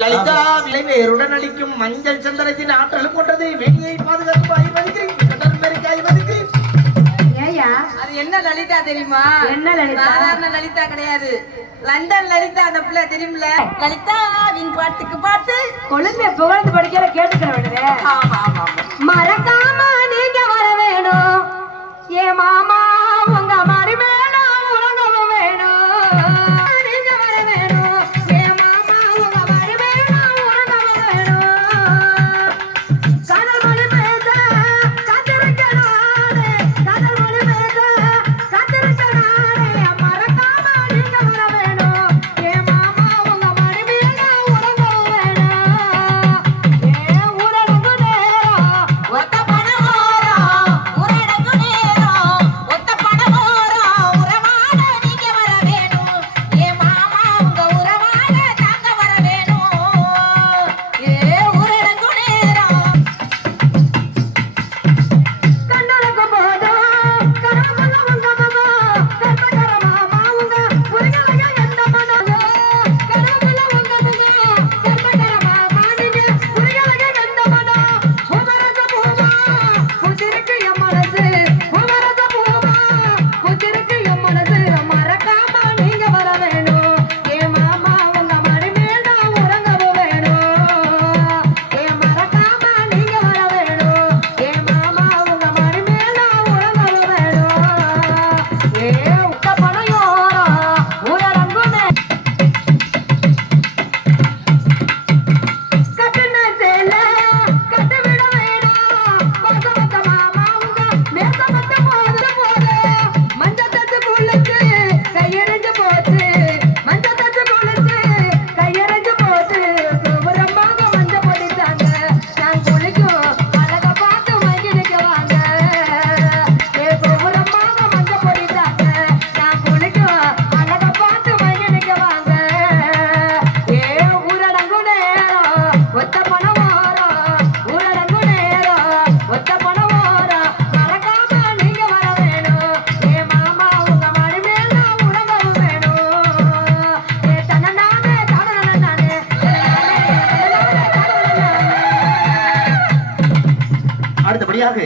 லலிதா விளைவேருடன் அளிக்கும் மஞ்சள் சந்தனத்தின் ஆற்றல் கொண்டது வேணியை பாதுகாப்பாய் மதிக்கிறேன். அது என்ன லலிதா தெரியுமா? என்ன லலிதா? சாதாரண லலிதா கிடையாது, லண்டன் லலிதா. அந்த பிள்ளை தெரியுமில, லலிதாவின் பாட்டுக்கு பாட்டு கொழுந்தை புகழ்ந்து படிக்கிற கேட்டுக்கிறேன். மறக்காம நீங்க வர வேணும், ஏ மாமா உங்க மாதிரி வேணும், உலகம் வேணும். நீங்க வர வேணும், ஏ மாமா உங்க மாதிரி வேணும், உலகம் வேணும். காதல் மொழி பேச காத்திருக்கிறானே, காதல் மொழி பேச காத்திருக்கிறானே. மறக்காம நீங்க வர வேணும், ஏ மாமா உங்க மாதிரி வேணும், உலகம் வேணும். ஏ ஊரடங்கு நேரம் ஒத்த பணம் ஓரம், ஊரடங்கு நேரம் ஒத்த பணம் ஓரம். உறவாட நீங்க வர வேணும், ஏ மாமா உங்க உறவாட தாங்க வர வேணும். ஏ ஊரடங்கு நேரம் கண்ணடக்கு போதும் கரமல்ல உங்க மாமா, கற்பகர மாமா உங்க புரிகளைய எந்த மனதோ. கரமல்ல உங்க மாமா, கற்பகர மாமா நீங்க புரிகளைய எந்த மனோ. பூவரச பூவா புதிருக்கு என் மனசு, பூவரச பூவா புதிருக்கு என் மனசு. மறக்காம நீங்க வர வேணும், ஏ மாமா உங்க மடி மேல உறங்கவும் வேணும். ஏ மறக்காம நீங்க வர வேணும், ஏ மாமா உங்க மடி மேல உறங்கவும் வேணும். ஏ உத்த பணையோரம் ஊரடங்குனே கட்டுன சேல கட்டு விட வேணாம். பசவத்த மாமா உங்க நேசமத்த போது போது மஞ்ச தச்சு குளிச்சு கையெறிஞ்சு போச்சு, மஞ்ச தச்சு குளிச்சு கையெறிஞ்சு போச்சு. குமரமாக மஞ்ச பொடித்தாங்க, நான் குளிக்கும் அழக பார்த்து மகிழ்க்க வாங்க. ஏ குமரமாக மஞ்ச பொடித்தாங்க, நான் குளிக்கும் அழக பார்த்து மகிழ்க்க வாங்க. ஏ ஊரடங்கு நேரம் ஒத்த பணம் ஓரம், ஊரடங்கு நேரம் ஒத்த பணம் ஓரம். மறக்காம நீங்க வர வேணும், ஏ மாமா உங்க மடி மேல உறங்கவும் வேணும். ஏ தன்னநானே தன்னநானே அடுத்தபடியாக